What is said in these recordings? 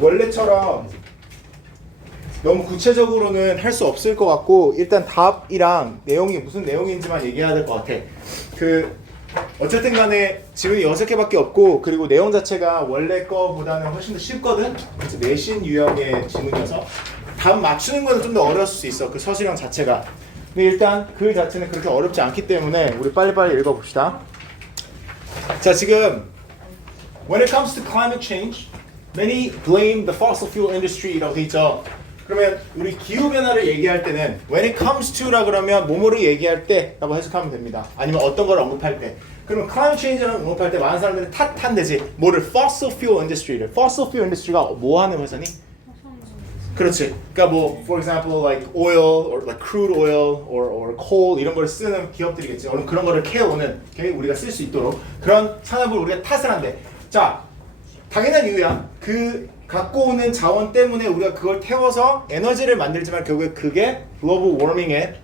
원래처럼 너무 구체적으로는 할 수 없을 것 같고 일단 답이랑 내용이 무슨 내용인지만 얘기해야 될 것 같아. 어쨌든 간에 질문이 6개밖에 없고 그리고 내용 자체가 원래 거보다는 훨씬 더 쉽거든. 그래서 내신 유형의 질문이어서 답 맞추는 거는 좀 더 어려울 수 있어. 그 서술형 자체가. 근데 일단 그 자체는 그렇게 어렵지 않기 때문에 우리 빨리빨리 읽어봅시다. 자, 지금 When it comes to climate change, many blame the fossil fuel industry라고 돼 있죠. 그러면 우리 기후변화를 얘기할 때는 when it comes to라 그러면 뭐뭐를 얘기할 때라고 해석하면 됩니다. 아니면 어떤 걸 언급할 때. 그러면 climate change를 언급할 때 많은 사람들은 탓한대지. 뭐를 fossil fuel industry를. fossil fuel industry가 뭐 하는 회사니? 그렇지. 그러니까 뭐 for example like oil or like crude oil or coal 이런 걸 쓰는 기업들이겠지. 그런 거를 캐오는 우리가 쓸 수 있도록 그런 산업을 우리가 탓을 한대. 자, 당연한 이유야. 그 갖고 오는 자원 때문에 우리가 그걸 태워서 에너지를 만들지만 결국에 그게 글로벌 워밍에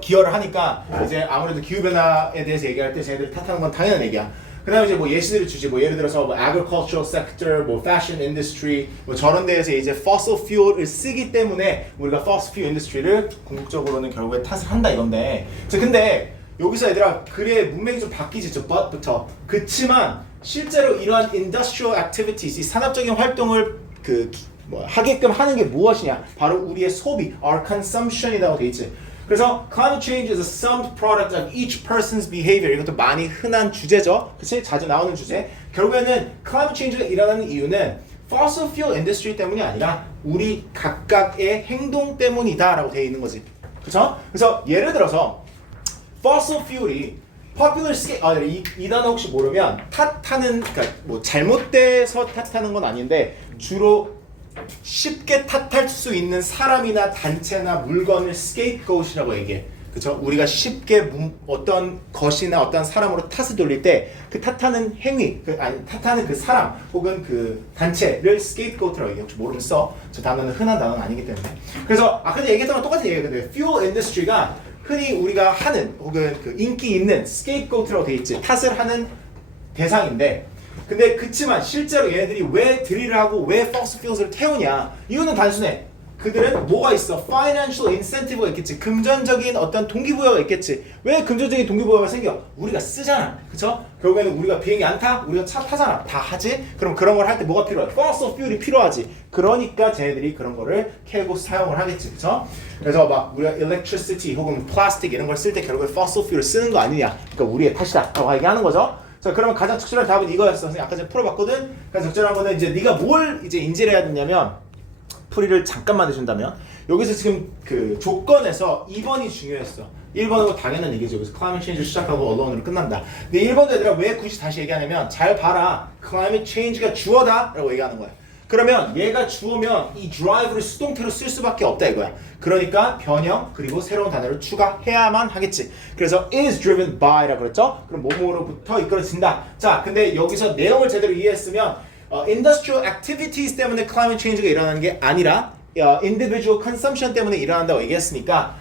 기여를 하니까 이제 아무래도 기후 변화에 대해서 얘기할 때 쟤네들 탓하는 건 당연한 얘기야. 그다음에 이제 뭐 예시들을 주지. 뭐 예를 들어서 뭐 agricultural sector, 뭐 fashion industry, 뭐 저런 데에서 이제 fossil fuel을 쓰기 때문에 우리가 fossil fuel industry를 궁극적으로는 결국에 탓을 한다 이건데. 근데 여기서 얘들아 글의 문맥이 좀 바뀌지. 저 but부터. 그치만 실제로 이러한 industrial activities, 이 산업적인 활동을 하게끔 하는 게 무엇이냐? 바로 우리의 소비, our consumption이라고 돼 있지. 그래서 climate change is a summed product of each person's behavior. 이것도 많이 흔한 주제죠. 그치? 자주 나오는 주제. 결국에는 climate change가 일어나는 이유는 fossil fuel industry 때문이 아니라 우리 각각의 행동 때문이다라고 돼 있는 거지. 그쵸? 그래서 예를 들어서 fossil fuel이 popular scale, 이 단어 혹시 모르면 탓하는, 그러니까 뭐 잘못돼서 탓하는 건 아닌데 주로 쉽게 탓할 수 있는 사람이나 단체나 물건을 scapegoat이라고 얘기해. 그쵸? 우리가 쉽게 어떤 것이나 어떤 사람으로 탓을 돌릴 때 그 탓하는 행위, 탓하는 그 사람 혹은 그 단체를 scapegoat라고 얘기해. 혹시 모르면 써. 저 단어는 흔한 단어는 아니기 때문에. 그래서 아까 얘기했던 건 똑같은 얘기예요. 근데 fuel industry가 흔히 우리가 하는 혹은 그 인기 있는 scapegoat라고 돼 있지. 탓을 하는 대상인데 근데 그치만 실제로 얘네들이 왜 드릴을 하고 왜 fossil fuels을 태우냐? 이유는 단순해. 그들은 뭐가 있어? financial incentive가 있겠지. 금전적인 어떤 동기부여가 있겠지. 왜 금전적인 동기부여가 생겨? 우리가 쓰잖아. 그쵸? 결국에는 우리가 비행기 안 타? 우리가 차 타잖아. 다 하지? 그럼 그런 걸 할 때 뭐가 필요해? fossil fuel이 필요하지. 그러니까 쟤네들이 그런 거를 캐고 사용을 하겠지. 그쵸? 그래서 막 우리가 electricity 혹은 플라스틱 이런 걸 쓸 때 결국에 fossil fuel을 쓰는 거 아니냐. 그러니까 우리의 탓이다. 라고 얘기하는 거죠. 자, 그러면 가장 적절한 답은 이거였어. 선생님 아까 전에 풀어봤거든. 가장 적절한 거는 이제 네가 뭘 이제 인지를 해야 되냐면 풀이를 잠깐만 해준다면 여기서 지금 그 조건에서 2번이 중요했어. 1번은 당연한 얘기죠. 여기서 climate change를 시작하고 언론으로 끝난다. 근데 1번도 얘들아 왜 굳이 다시 얘기하냐면 잘 봐라. climate change가 주어다 라고 얘기하는 거야. 그러면 얘가 주어면 이 drive를 수동태로 쓸 수밖에 없다 이거야. 그러니까 변형 그리고 새로운 단어를 추가해야만 하겠지. 그래서 is driven by라 그랬죠? 그럼 뭐뭐로부터 이끌어진다. 자, 근데 여기서 내용을 제대로 이해했으면 industrial activities 때문에 climate change가 일어나는 게 아니라 individual consumption 때문에 일어난다고 얘기했으니까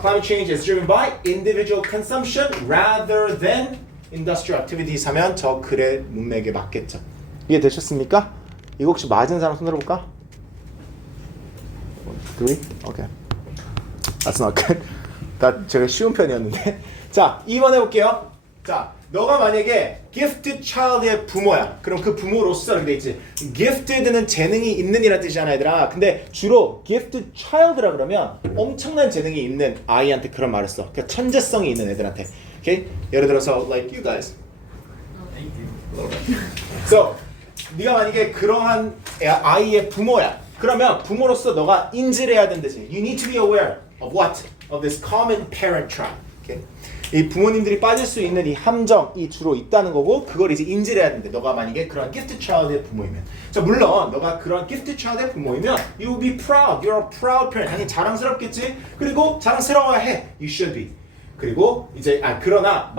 climate change is driven by individual consumption rather than industrial activities 하면 저 글의 문맥에 맞겠죠. 이해되셨습니까? 이거 혹시 맞은 사람 손 들어볼까? 3? Okay. That's not good. 나 제가 쉬운 편이었는데. 자, 2번 해볼게요. 자, 너가 만약에 gifted child의 부모야. 그럼 그 부모로서 이렇게 돼 있지. gifted는 재능이 있는 이라는 뜻이잖아, 얘들아. 근데 주로 gifted child라 그러면 엄청난 재능이 있는 아이한테 그런 말을 써. 그러니까 천재성이 있는 애들한테. Okay? 예를 들어서 like you guys. So, 네가 만약에 그러한 아이의 부모야. 그러면 부모로서 너가 인지를 해야 된다지. You need to be aware of what? Of this common parent trap. Okay? 이 부모님들이 빠질 수 있는 이 함정이 주로 있다는 거고 그걸 이제 인지를 해야 되는데 너가 만약에 그런 gifted child의 부모이면 자 물론 너가 그런 gifted child의 부모이면 you will be proud. You're a proud parent. 당연히 자랑스럽겠지. 그리고 자랑스러워야 해. You should be. 그리고 이제 그러나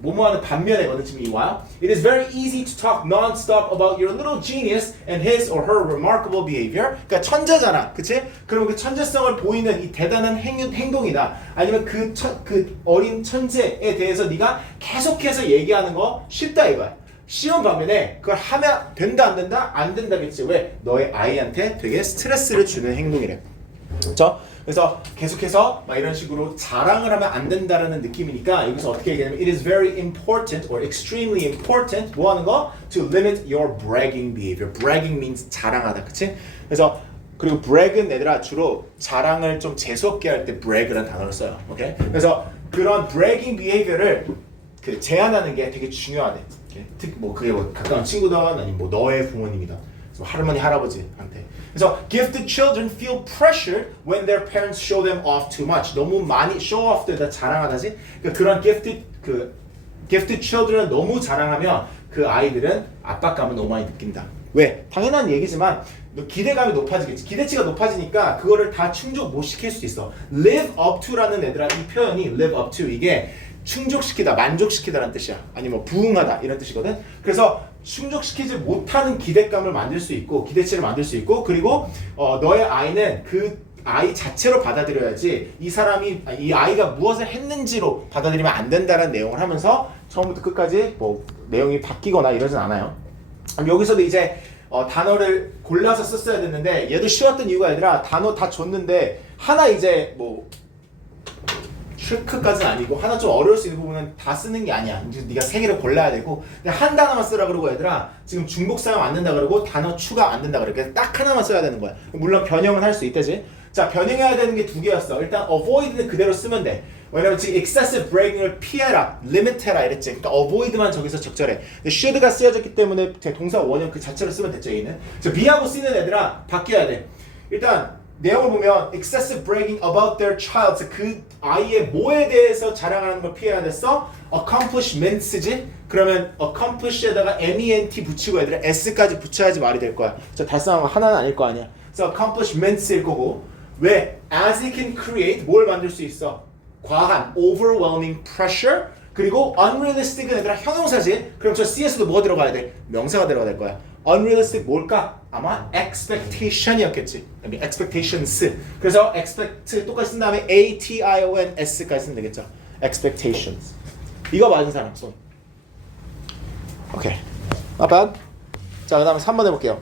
뭐뭐하는 반면에거든 지금 이와요. It is very easy to talk non-stop about your little genius and his or her remarkable behavior. 그러니까 천재잖아, 그치? 그럼 그 천재성을 보이는 이 대단한 행동이다. 아니면 그 어린 천재에 대해서 네가 계속해서 얘기하는 거 쉽다 이거야. 쉬운 반면에 그걸 하면 된다 안 된다? 안 된다겠지. 왜? 너의 아이한테 되게 스트레스를 주는 행동이래. 그렇죠? 그래서 계속해서 막 이런 식으로 자랑을 하면 안 된다라는 느낌이니까 여기서 어떻게 얘기하냐면 it is very important or extremely important 뭐 하는 거? To limit your bragging behavior. bragging means 자랑하다. 그치? 그래서 그리고 brag은 얘들아 주로 자랑을 좀 재수없게 할 때 brag라는 단어를 써요. 오케이? 그래서 그런 bragging behavior를 그 제한하는 게 되게 중요하대. 특히 뭐 그게 뭐 가까운 친구든 아니면 뭐 너의 부모님이든 할머니 할아버지한테. 그래서 gifted children feel pressured when their parents show them off too much. 너무 많이 show off되다 자랑하다지. 그러니까 그런 gifted children은 너무 자랑하면 그 아이들은 압박감을 너무 많이 느낀다. 왜? 당연한 얘기지만 기대감이 높아지겠지. 기대치가 높아지니까 그거를 다 충족 못 시킬 수 있어. live up to라는 애들아 이 표현이 live up to 이게 충족시키다, 만족시키다라는 뜻이야. 아니면 뭐 부응하다 이런 뜻이거든. 그래서 충족시키지 못하는 기대감을 만들 수 있고 기대치를 만들 수 있고 그리고 너의 아이는 그 아이 자체로 받아들여야지 이 아이가 무엇을 했는지로 받아들이면 안 된다는 내용을 하면서 처음부터 끝까지 뭐 내용이 바뀌거나 이러진 않아요. 여기서도 이제 단어를 골라서 썼어야 됐는데 얘도 쉬웠던 이유가 아니라 단어 다 줬는데 하나 이제 뭐 트리크까지는 아니고 하나 좀 어려울 수 있는 부분은 다 쓰는 게 아니야. 이제 네가 세 개를 골라야 되고 근데 한 단어만 쓰라 그러고 얘들아 지금 중복 사용 안 된다 그러고 단어 추가 안 된다 그래. 그래서 딱 하나만 써야 되는 거야. 물론 변형은 할 수 있다지. 자 변형해야 되는 게 두 개였어. 일단 avoid는 그대로 쓰면 돼. 왜냐면 지금 excessive bragging을 피해라, limit해라 이랬지. 그러니까 avoid만 저기서 적절해. 근데 should가 쓰여졌기 때문에 동사 원형 그 자체로 쓰면 됐죠. 얘는. be하고 쓰는 애들아 바뀌어야 돼. 일단 내용을 보면 excessive bragging about their child 그 아이의 뭐에 대해서 자랑하는 걸 피해야 됐어? accomplishments지? 그러면 accomplish에다가 ment 붙이고 애들은 s까지 붙여야지 말이 될 거야. 달성한 거 하나는 아닐 거 아니야. 그래서 accomplishments일 거고 왜? as it can create 뭘 만들 수 있어? 과한 overwhelming pressure 그리고 unrealistic은 얘들아 형용사지? 그럼 저 C에서도 뭐가 들어가야 돼? 명사가 들어가야 될 거야. unrealistic 뭘까? 아마 expectation이었겠지. expectations. 그래서 expect 똑같이 쓴 다음에 A-T-I-O-N-S까지 쓰면 되겠죠. expectations. 이거 맞은 사람 손. 오케이. Not bad. 자, 그 다음에 3번 해볼게요.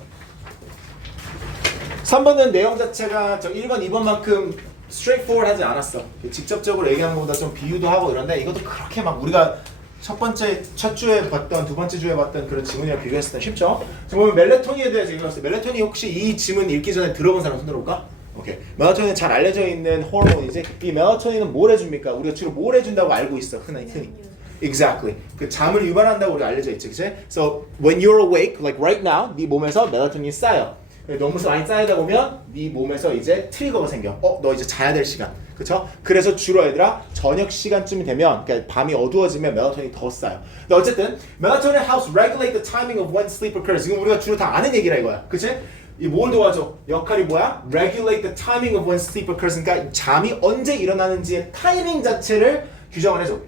3번은 내용 자체가 저 1번, 2번만큼 straightforward 하지 않았어. 직접적으로 얘기하는 것보다 좀 비유도 하고 이런데 이것도 그렇게 막 우리가 첫 주에 봤던 두 번째 주에 봤던 그런 지문이랑 비교했을 때 쉽죠? 지금 보면 멜라토닌에 대해서 얘기했어요. 멜라토닌 혹시 이 지문 읽기 전에 들어본 사람 손 들어볼까? 오케이. 멜라토닌은 잘 알려져 있는 호르몬이지. 이 멜라토닌은 뭘 해줍니까? 우리가 주로 뭘 해준다고 알고 있어. 흔히. Exactly. 그 잠을 유발한다고 우리가 알려져 있지, 그치? So when you're awake, like right now, 네 몸에서 멜라토닌이 쌓여. 너무 많이 쌓이다 보면 네 몸에서 이제 트리거가 생겨. 너 이제 자야 될 시간. 그쵸? 그래서 주로 얘들아 저녁 시간쯤이 되면 그러니까 밤이 어두워지면 멜라토닌이 더 쌓여. 근데 어쨌든 melatonin helps regulate the timing of when sleep occurs. 지금 우리가 주로 다 아는 얘기라 이거야. 그치? 이 뭘 도와줘? 역할이 뭐야? Regulate the timing of when sleep occurs. 그러니까 잠이 언제 일어나는지의 타이밍 자체를 규정을 해줘.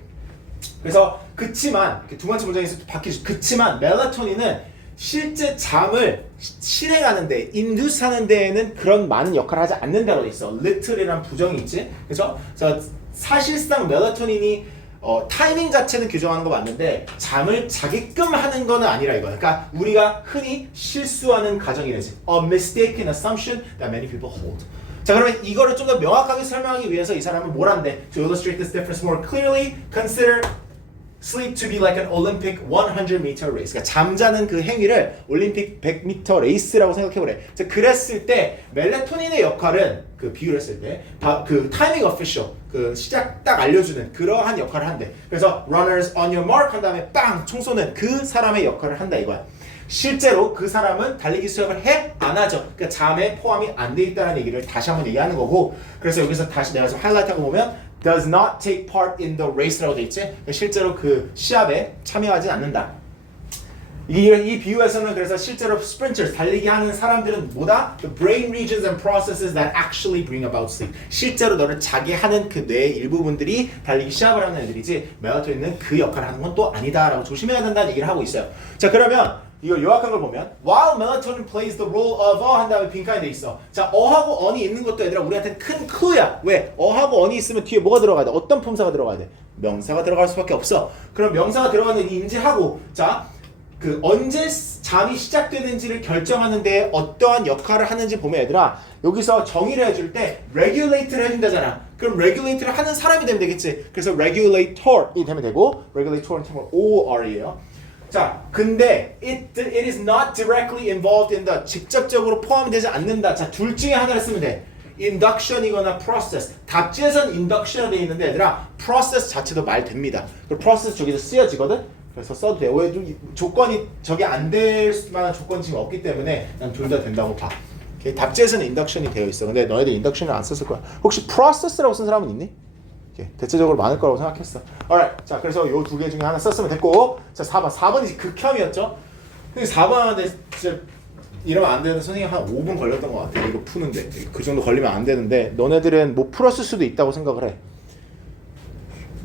그래서 그치만 두 번째 문장에서 바뀌죠. 그치만 멜라토닌은 실제 잠을 실행하는 데, induce 하는 데에는 그런 많은 역할을 하지 않는다고 돼 있어. little이란 부정이 있지. 그죠? 그래서 사실상 멜라토닌이 타이밍 자체는 규정하는 거 맞는데 잠을 자게끔 하는 거는 아니라 이거야. 그러니까 우리가 흔히 실수하는 가정이래지. A mistaken assumption that many people hold. 자 그러면 이거를 좀 더 명확하게 설명하기 위해서 이 사람은 뭘 한대? To illustrate this difference more clearly, consider sleep to be like an Olympic 100-meter race. 그러니까 잠자는 그 행위를 올림픽 100m 레이스라고 생각해보래. 그랬을 때 멜라토닌의 역할은 그 비유를 했을 때 그 타이밍 어피셜 그 시작 딱 알려주는 그러한 역할을 한대. 그래서 runners on your mark 한 다음에 빵 총 쏘는 그 사람의 역할을 한다 이거야. 실제로 그 사람은 달리기 수영을 해? 안 하죠. 그러니까 잠에 포함이 안 돼 있다는 얘기를 다시 한번 얘기하는 거고 그래서 여기서 다시 내가 좀 하이라이트하고 보면 does not take part in the race라고 돼 있지? 실제로 그 시합에 참여하지 않는다. 이 비유에서는 그래서 실제로 sprinters, 달리기 하는 사람들은 뭐다? The brain regions and processes that actually bring about sleep. 실제로 너를 자게 하는 그 뇌의 일부분들이 달리기 시합을 하는 애들이지 멜라토닌은 그 역할을 하는 건 또 아니다라고 조심해야 된다는 얘기를 하고 있어요. 자 그러면 이걸 요약한 걸 보면 while melatonin plays the role of a 한 다음에 빈칸이 돼 있어. 자 어하고 on이 있는 것도 얘들아 우리한테는 큰 클루야. 왜? 어하고 on이 있으면 뒤에 뭐가 들어가야 돼? 어떤 품사가 들어가야 돼? 명사가 들어갈 수밖에 없어. 그럼 명사가 들어가는 이 인지하고 자 그 언제 잠이 시작되는지를 결정하는 데 어떠한 역할을 하는지 보면 얘들아 여기서 정의를 해줄 때 regulate를 해준다잖아. 그럼 regulate를 하는 사람이 되면 되겠지. 그래서 regulator이 되면 되고 regulator은 참고로 OR이에요. 자, 근데 it is not directly involved in the 직접적으로 포함되지 않는다. 자, 둘 중에 하나를 쓰면 돼. induction이거나 process. 답지에선 induction으로 되어 있는데 얘들아 process 자체도 말 됩니다. 그 process 저기서 쓰여지거든. 그래서 써도 돼. 왜 조건이 저게 안 될 만한 조건이 지금 없기 때문에 난 둘 다 된다고 봐. 답지에서는 induction이 되어 있어. 근데 너희들 induction을 안 썼을 거야. 혹시 process라고 쓴 사람은 있니? 대체적으로 많을 거라고 생각했어. alright. 자, 그래서 요 두 개 중에 하나 썼으면 됐고. 자, 4번. 4번이 극혐이었죠. 근데 4번한테 진짜 이러면 안 되는데 선생님 한 5분 걸렸던 것 같아. 이거 푸는데. 그 정도 걸리면 안 되는데 너네들은 못 풀었을 수도 있다고 생각을 해.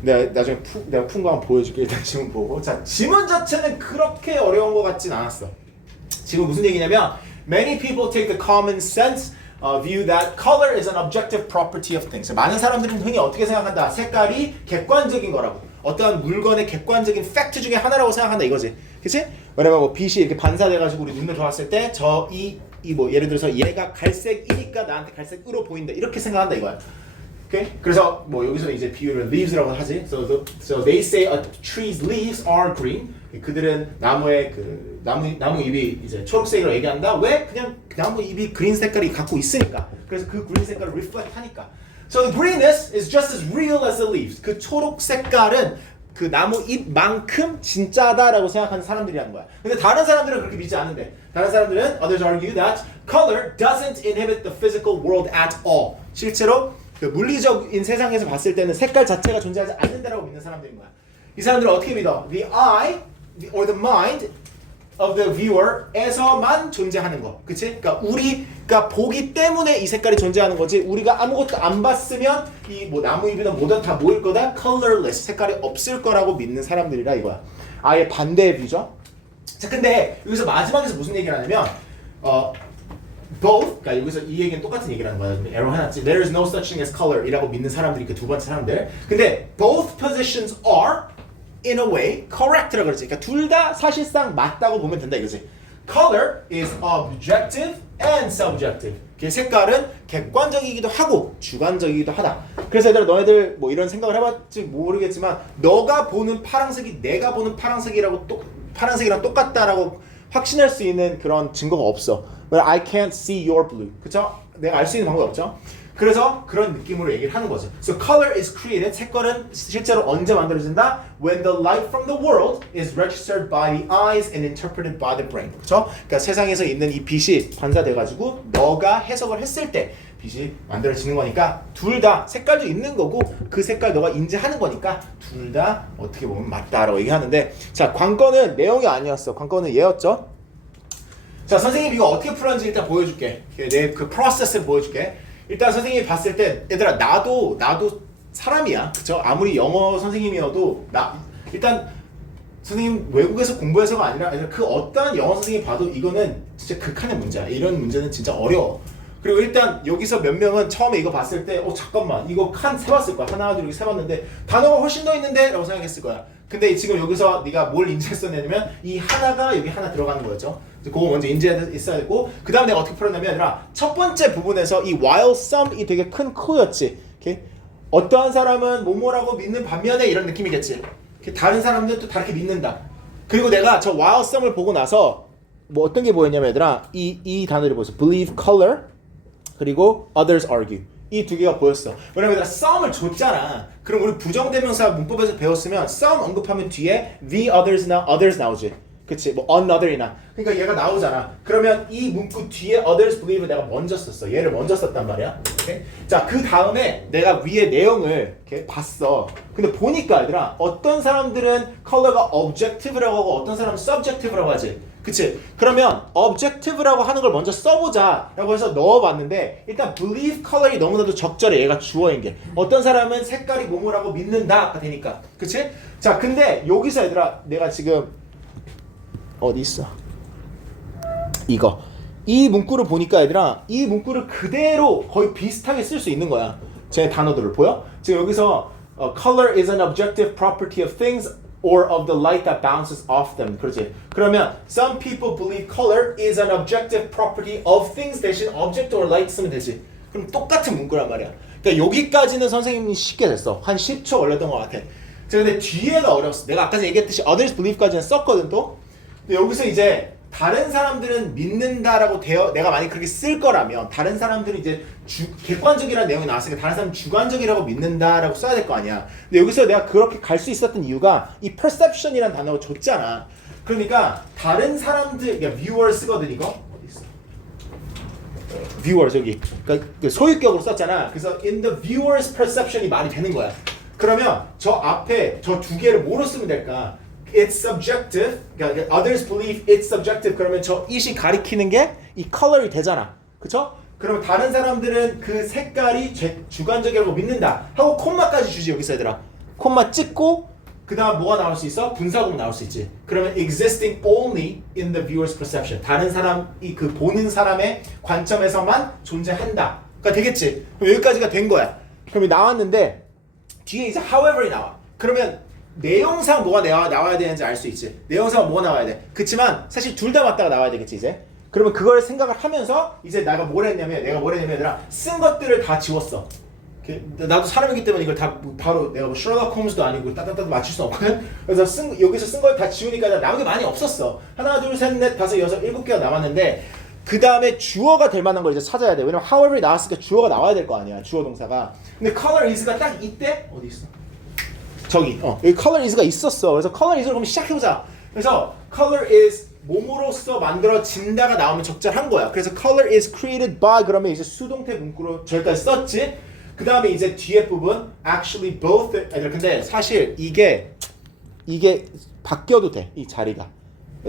내가 나중에 내가 푼 거 한번 보여줄게. 일단 지문 보고. 자, 지문 자체는 그렇게 어려운 것 같진 않았어. 지금 무슨 얘기냐면 Many people take the common sense view that color is an objective property of things. 많은 사람들은 흔히 어떻게 생각한다? 색깔이 객관적인 거라고. 어떠한 물건의 객관적인 팩트 중에 하나라고 생각한다 이거지. 그치? 왜냐면 뭐 빛이 이렇게 반사돼가지고 우리 눈에 들어왔을 때 뭐 예를 들어서 얘가 갈색이니까 나한테 갈색으로 보인다 이렇게 생각한다 이거야. Okay? 그래서 뭐 여기서 이제 비유를 leaves라고 하지. So they say a tree's leaves are green. 그들은 나무의 그 나무 잎이 이제 초록색이라고 얘기한다. 왜? 그냥 나무 잎이 그린 색깔이 갖고 있으니까. 그래서 그 그린 색깔을 reflect 하니까. So the greenness is just as real as the leaves. 그 초록 색깔은 그 나무 잎만큼 진짜다라고 생각하는 사람들이라는 거야. 근데 다른 사람들은 그렇게 믿지 않는데. 다른 사람들은 others argue that color doesn't inhibit the physical world at all. 실제로 그 물리적인 세상에서 봤을 때는 색깔 자체가 존재하지 않는다라고 믿는 사람들인 거야. 이 사람들은 어떻게 믿어? The eye or the mind of the viewer에서만 존재하는 거. 그치? 그러니까 우리가 보기 때문에 이 색깔이 존재하는 거지. 우리가 아무것도 안 봤으면 이 뭐 나무잎이나 뭐든 다 뭐일 거다? colorless. 색깔이 없을 거라고 믿는 사람들이라 이거야. 아예 반대의 뷰죠. 자, 근데 여기서 마지막에서 무슨 얘기를 하냐면 both, 그러니까 여기서 이 얘기는 똑같은 얘기를 하는 거야. 에러 해놨지. There is no such thing as color 이라고 믿는 사람들이 그 두 번째 사람들. 근데 both positions are in a way correct라고 그러지. 그러니까 둘 다 사실상 맞다고 보면 된다 이거지. Color is objective and subjective. 그 색깔은 객관적이기도 하고 주관적이기도 하다. 그래서 얘들아 너희들 뭐 이런 생각을 해봤지 모르겠지만 너가 보는 파란색이 내가 보는 파란색이랑 똑같다라고 확신할 수 있는 그런 증거가 없어. But I can't see your blue. 그쵸? 내가 알 수 있는 방법이 없죠? 그래서 그런 느낌으로 얘기를 하는 거죠. So color is created. 색깔은 실제로 언제 만들어진다? When the light from the world is registered by the eyes and interpreted by the brain. 그렇죠? 그러니까 세상에서 있는 이 빛이 반사돼가지고 너가 해석을 했을 때 빛이 만들어지는 거니까 둘 다 색깔도 있는 거고 그 색깔 너가 인지하는 거니까 둘 다 어떻게 보면 맞다라고 얘기하는데 자 관건은 내용이 아니었어. 관건은 얘였죠. 자 선생님 이거 어떻게 풀었는지 일단 보여줄게. 내 그 프로세스를 보여줄게. 일단 선생님이 봤을 때 얘들아 나도 사람이야. 그쵸? 아무리 영어 선생님이어도 일단 선생님 외국에서 공부해서가 아니라 그 어떠한 영어 선생님이 봐도 이거는 진짜 극한의 문제야. 이런 문제는 진짜 어려워. 그리고 일단 여기서 몇 명은 처음에 이거 봤을 때 잠깐만 이거 칸 세봤을 거야. 하나 둘 이렇게 세봤는데 단어가 훨씬 더 있는데? 라고 생각했을 거야. 근데 지금 여기서 네가 뭘 인지했었냐면 이 하나가 여기 하나 들어가는 거였죠. 그거 먼저 인지했어야 되고 그 다음에 내가 어떻게 풀었냐면 얘들아 첫 번째 부분에서 이 while some이 되게 큰 clue였지. 오케이? 어떠한 사람은 뭐뭐라고 믿는 반면에 이런 느낌이겠지. 다른 사람들은 또 다르게 믿는다. 그리고 내가 저 while some을 보고 나서 뭐 어떤 게 보였냐면 얘들아 이 단어를 보였어. believe color 그리고 others argue 이 두 개가 보였어. 왜냐면 얘들아 some을 줬잖아. 그럼 우리 부정대명사 문법에서 배웠으면 some 언급하면 뒤에 the others 나오지. 그치? 뭐 another이나 그러니까 얘가 나오잖아. 그러면 이 문구 뒤에 others believe를 내가 먼저 썼어. 얘를 먼저 썼단 말이야. 오케이? 자, 그 다음에 내가 위에 내용을 이렇게 봤어. 근데 보니까 얘들아 어떤 사람들은 컬러가 objective라고 하고 어떤 사람은 subjective라고 하지. 그치? 그러면 objective라고 하는 걸 먼저 써보자 라고 해서 넣어봤는데 일단 believe color이 너무나도 적절해. 얘가 주어인 게 어떤 사람은 색깔이 뭐뭐라고 믿는다가 되니까. 그치? 자, 근데 여기서 얘들아 내가 지금 어디 있어? 이거 이 문구를 보니까 얘들아 이 문구를 그대로 거의 비슷하게 쓸 수 있는 거야. 제 단어들을 보여? 지금 여기서 color is an objective property of things or of the light that bounces off them. 그렇지? 그러면 some people believe color is an objective property of things 대신 object or light 쓰면 되지. 그럼 똑같은 문구란 말이야. 그러니까 여기까지는 선생님이 쉽게 됐어. 한 10초 걸렸던 것 같아. 근데 뒤에가 어려웠어. 내가 아까 전에 얘기했듯이 others believe까지는 썼거든 또. 근데 여기서 이제 다른 사람들은 믿는다라고 내가 만약 그렇게 쓸 거라면 다른 사람들은 이제 객관적이라는 내용이 나왔으니까 다른 사람은 주관적이라고 믿는다라고 써야 될 거 아니야. 근데 여기서 내가 그렇게 갈 수 있었던 이유가 이 perception이라는 단어가 줬잖아. 그러니까 다른 사람들, 그러니까 viewer 쓰거든 이거. 어디 있어? viewer 저기. 그러니까 소유격으로 썼잖아. 그래서 in the viewer's perception이 말이 되는 거야. 그러면 저 앞에 저 두 개를 뭐로 쓰면 될까? It's subjective. 그러니까 others believe it's subjective. 그러면 저 it이 가리키는 게 이 color이 되잖아. 그쵸? 그러면 다른 사람들은 그 색깔이 주관적이라고 믿는다. 하고 콤마까지 주지 여기서 얘들아. 콤마 찍고 그 다음 뭐가 나올 수 있어? 분사구문 나올 수 있지. 그러면 existing only in the viewer's perception. 다른 사람이 그 보는 사람의 관점에서만 존재한다. 그러니까 되겠지. 그럼 여기까지가 된 거야. 그럼 나왔는데 뒤에 이제 however이 나와. 그러면 내용상 뭐가 나와야 되는지 알 수 있지. 내용상 뭐가 나와야 돼. 그치만 사실 둘 다 맞다가 나와야 되겠지 이제. 그러면 그걸 생각을 하면서 이제 내가 뭘 했냐면 얘들아 쓴 것들을 다 지웠어. 나도 사람이기 때문에 이걸 다 바로 내가 뭐 셜록 홈즈도 아니고 따따따 맞출 수 없거든. 그래서 여기서 쓴 걸 다 지우니까 남은 게 많이 없었어. 하나 둘 셋 넷 다섯 여섯 일곱 개가 남았는데 그 다음에 주어가 될 만한 걸 이제 찾아야 돼. 왜냐면 however이 나왔으니까 주어가 나와야 될 거 아니야. 주어 동사가. 근데 color is가 딱 이때 어디 있어? 저기 여기 color is가 있었어. 그래서 color is를 그럼 시작해보자. 그래서 color is 몸으로써 만들어진다가 나오면 적절한 거야. 그래서 color is created by 그러면 이제 수동태 문구로 저기까지 썼지. 그 다음에 이제 뒤에 부분 actually both. 근데 사실 이게 바뀌어도 돼. 이 자리가.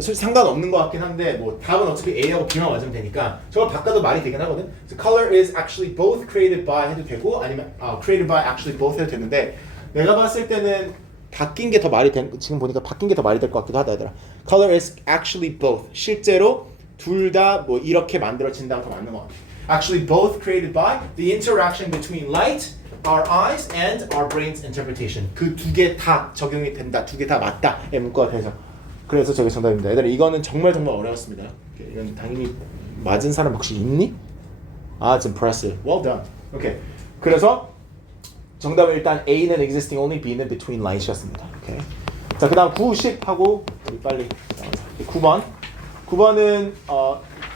상관없는 것 같긴 한데 뭐 답은 어차피 A하고 B만 맞으면 되니까 저걸 바꿔도 말이 되긴 하거든. So color is actually both created by 해도 되고 아니면 created by actually both 해도 되는데 내가 봤을 때는 바뀐 게 더 말이 지금 보니까 바뀐 게 더 말이 될 것 같기도 하다 얘들아. Color is actually both. 실제로 둘 다 뭐 이렇게 만들어진다가 더 맞는 것 같아. Actually both created by the interaction between light, our eyes, and our brain's interpretation. 그 두 개 다 적용이 된다. 두 개 다 맞다의 문구가 돼서. 그래서 저게 정답입니다. 얘들아 이거는 정말 어려웠습니다. 이건 당연히 맞은 사람 혹시 있니? It's impressive. Well done. 오케이. 그래서 정답은 일단 A는 existing only, B는 between light이었습니다. 오케이. 자, 그다음 9, 10 하고 우리 빨리 9번은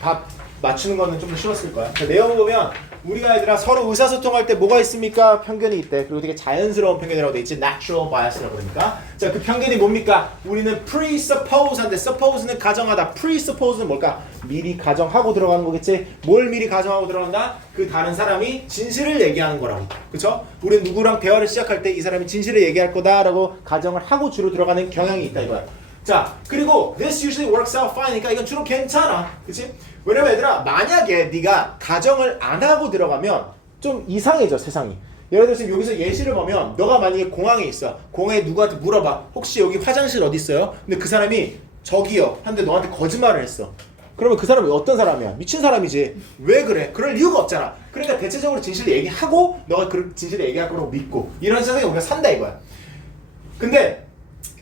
답 맞추는 거는 좀 더 쉬웠을 거야. 자, 내용을 보면 우리가 얘들아 서로 의사소통할 때 뭐가 있습니까? 편견이 있대. 그리고 되게 자연스러운 편견이라고 돼 있지. Natural bias라고 그러니까. 자, 그 편견이 뭡니까? 우리는 presuppose 한데 suppose는 가정하다. presuppose는 뭘까? 미리 가정하고 들어가는 거겠지. 뭘 미리 가정하고 들어간다? 그 다른 사람이 진실을 얘기하는 거라고. 그쵸? 우리는 누구랑 대화를 시작할 때 이 사람이 진실을 얘기할 거다라고 가정을 하고 주로 들어가는 경향이 있다 이거야. 자, 그리고 this usually works out fine. 그러니까 이건 주로 괜찮아. 그치? 왜냐면 얘들아 만약에 네가 가정을 안 하고 들어가면 좀 이상해져 세상이. 예를 들어서 여기서 예시를 보면 너가 만약에 공항에 있어. 공항에 누구한테 물어봐. 혹시 여기 화장실 어디 있어요? 근데 그 사람이 저기요. 한데 너한테 거짓말을 했어. 그러면 그 사람이 어떤 사람이야? 미친 사람이지. 왜 그래? 그럴 이유가 없잖아. 그러니까 대체적으로 진실을 얘기하고 너가 그 진실을 얘기할 거라고 믿고 이런 세상에 우리가 산다 이거야. 근데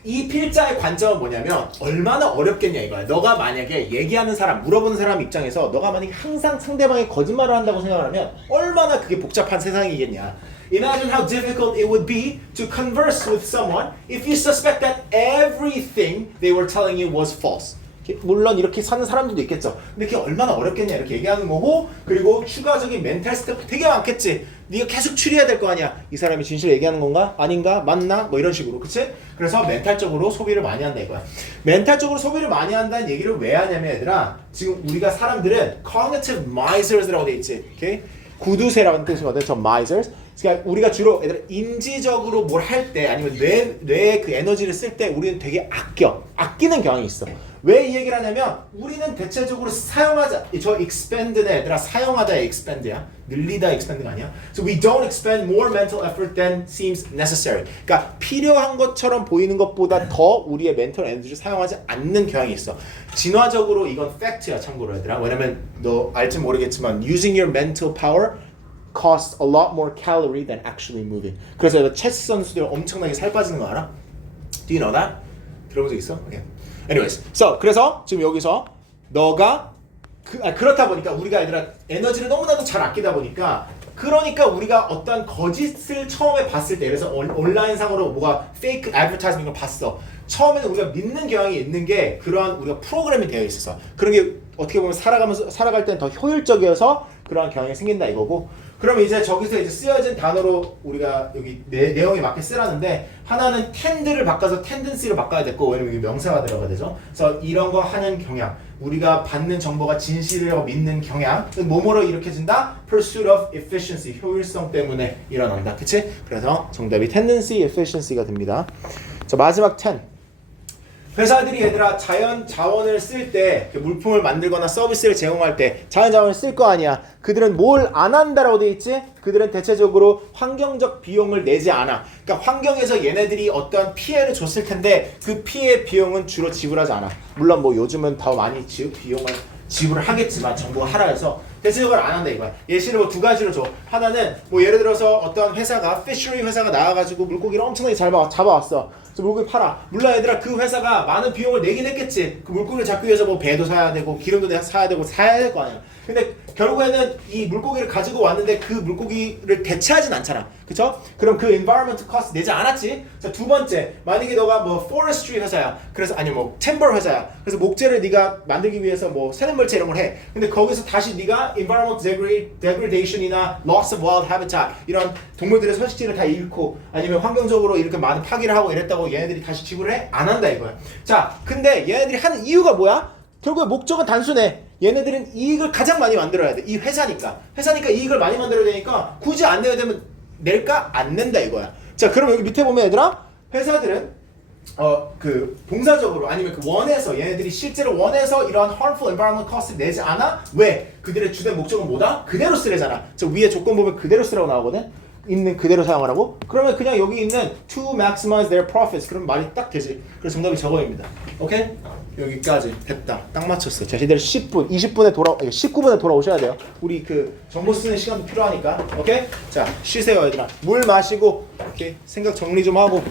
이 필자의 관점은 뭐냐면 얼마나 어렵겠냐 이거야. 너가 만약에 얘기하는 사람, 물어보는 사람 입장에서 너가 만약에 항상 상대방이 거짓말을 한다고 생각을 하면 얼마나 그게 복잡한 세상이겠냐. Imagine how difficult it would be to converse with someone if you suspect that everything they were telling you was false. 물론 이렇게 사는 사람들도 있겠죠. 근데 그게 얼마나 어렵겠냐 이렇게 얘기하는 거고 그리고 추가적인 멘탈 스텝도 되게 많겠지. 네가 계속 추리해야 될 거 아니야. 이 사람이 진실 얘기하는 건가? 아닌가? 맞나? 뭐 이런 식으로. 그치? 그래서 멘탈적으로 소비를 많이 한다 이거야. 멘탈적으로 소비를 많이 한다는 얘기를 왜 하냐면 얘들아 지금 우리가 사람들은 cognitive misers라고 돼 있지. 오케이? 구두쇠라는 뜻이거든. 저 misers. 그러니까 우리가 주로 얘들아 인지적으로 뭘 할 때 아니면 뇌의 그 에너지를 쓸 때 우리는 되게 아끼는 경향이 있어. 왜 이 얘기를 하냐면 우리는 대체적으로 사용하자. 저 expand는 얘들아 사용하자의 expand야. 늘리다 expand가 아니야. So we don't expend more mental effort than seems necessary. 그러니까 필요한 것처럼 보이는 것보다 더 우리의 멘탈 에너지를 사용하지 않는 경향이 있어. 진화적으로 이건 팩트야 참고로 얘들아. 왜냐면 너 알지 모르겠지만 using your mental power costs a lot more calorie than actually moving. 그래서 체스 선수들 엄청나게 살 빠지는 거 알아? Do you know that? 들어본 적 있어? Okay. Anyways, so 그래서 지금 여기서 너가 그렇다 보니까 우리가 얘들아 에너지를 너무나도 잘 아끼다 보니까 그러니까 우리가 어떤 거짓을 처음에 봤을 때 그래서 온라인상으로 뭐가 페이크 애드버타이즈먼트를 봤어. 처음에는 우리가 믿는 경향이 있는 게 그러한 우리가 프로그램이 되어 있어서 그런 게 어떻게 보면 살아갈 때는 더 효율적이어서 그러한 경향이 생긴다 이거고. 그럼 이제 저기서 이제 쓰여진 단어로 우리가 여기 내용에 맞게 쓰라는데 하나는 tend를 바꿔서 tendency로 바꿔야 됐고 왜냐면 여기 명사가 들어가야 되죠. 그래서 이런 거 하는 경향, 우리가 받는 정보가 진실이라고 믿는 경향, 뭐뭐로 일으켜진다? Pursuit of efficiency, 효율성 때문에 일어난다. 그치? 그래서 정답이 tendency, efficiency가 됩니다. 자 마지막 10. 회사들이 얘들아 자원을 쓸 때 물품을 만들거나 서비스를 제공할 때 자원을 쓸 거 아니야. 그들은 뭘 안 한다라고 돼 있지? 그들은 대체적으로 환경적 비용을 내지 않아. 그러니까 환경에서 얘네들이 어떤 피해를 줬을 텐데 그 피해 비용은 주로 지불하지 않아. 물론 뭐 요즘은 더 많이 비용을 지불을 하겠지만 정부가 하라 해서 대체적으로 안 한다 이거야. 예시를 뭐 두 가지로 줘. 하나는 뭐 예를 들어서 어떤 회사가 피셔리 회사가 나와가지고 물고기를 엄청나게 잘 잡아왔어. 그래서 물고기 팔아. 물론 얘들아 그 회사가 많은 비용을 내긴 했겠지. 그 물고기를 잡기 위해서 뭐 배도 사야 되고 기름도 사야 되고 사야 될 거 아니야. 근데 결국에는 이 물고기를 가지고 왔는데 그 물고기를 대체하진 않잖아. 그쵸? 그럼 그 environmental cost 내지 않았지? 자, 두 번째, 만약에 너가 뭐 forestry 회사야. 그래서 아니면 뭐 timber 회사야. 그래서 목재를 네가 만들기 위해서 뭐 세련물체 이런 걸 해. 근데 거기서 다시 네가 environmental degradation이나 loss of wild habitat 이런 동물들의 서식지를 다 잃고 아니면 환경적으로 이렇게 많은 파괴를 하고 이랬다고 얘네들이 다시 지불을 해? 안 한다 이거야. 자, 근데 얘네들이 하는 이유가 뭐야? 결국에 목적은 단순해. 얘네들은 이익을 가장 많이 만들어야 돼. 이 회사니까 이익을 많이 만들어야 되니까 굳이 안 내야 되면 낼까? 안 낸다 이거야. 자, 그럼 여기 밑에 보면 얘들아 회사들은 그 봉사적으로 아니면 그 원해서 얘네들이 실제로 원해서 이러한 harmful environmental cost를 내지 않아? 왜? 그들의 주된 목적은 뭐다? 그대로 쓰래잖아. 저 위에 조건 보면 그대로 쓰라고 나오거든. 있는 그대로 사용하라고? 그러면 그냥 여기 있는 to maximize their profits 그럼 말이 딱 되지. 그래서 정답이 저거입니다. 오케이? 여기까지 됐다. 딱 맞췄어. 자, 이대로 10분, 19분에 돌아오셔야 돼요. 우리 그 정보 쓰는 시간도 필요하니까. 오케이? 자, 쉬세요, 얘들아. 물 마시고, 오케이? 생각 정리 좀 하고.